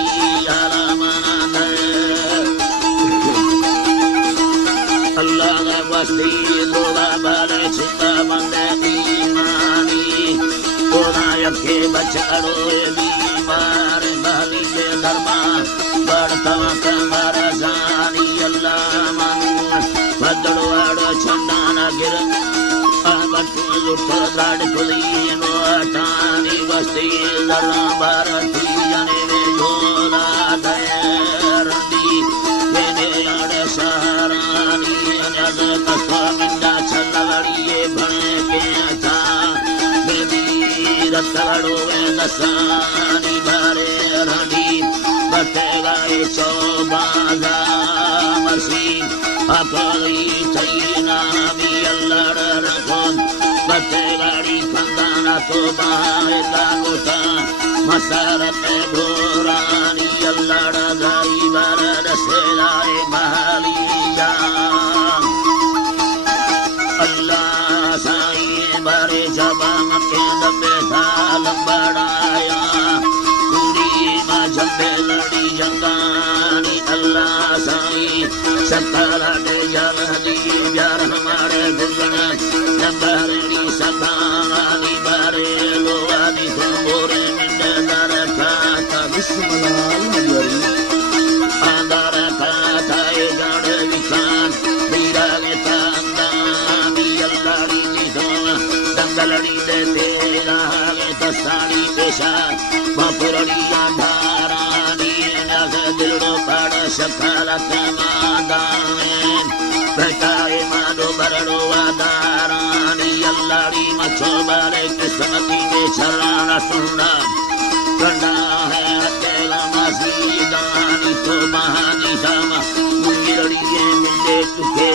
Salam बस्ती लोगा बाले चिंता बंदे ईमानी कोना के बचारो बीमार बाली के धर्मा बढ़ता कमरा जानी अल्लाह मानू भद्रवाड़ चंदाना गिर दाड़ खुली नोटानी बस्ती लड़ा भारती जाने में झोला दरदी मैंने आड़े सहारानी अनद कस्ता मिंडा छलवड़िए बने के था मेरी रत्तड़ो में दसानी बारे रंडी बतेगा ये चौबाजा मसी अकली चैना भी अल्लाह रखों बतेगाड़ी खंदाना तो बाए दागोता मसारत भोरानी अल्लाह दाई बारद सेलाए बहालिया अल्लाह साईं बारे जबान के दबे थाल बड़ाया पूरी माँ जबे लड़ी जंगानी अल्लाह साईं सकला दे जल्दी प्यार हमारे गुजर नंबरनी सकानी बारे लोवादी गोरे मिंडे दर खाता बिस्मिल्लाह अंदर खाता ए गड़ विखान मीरा ने तांदानी अल्लाहरी निधो दंगलड़ी दे तेरा में दसानी पेशा बापुरड़ी आधारानी नग दिलो पड़ सकला कमादाने बताए मानो बरड़ो आधारानी अल्लाहरी मचो बारे किस्मती में चलाना सुनना करना है अकेला मसीदानी तो महानी सामा मुंगी लड़ी मिले तुके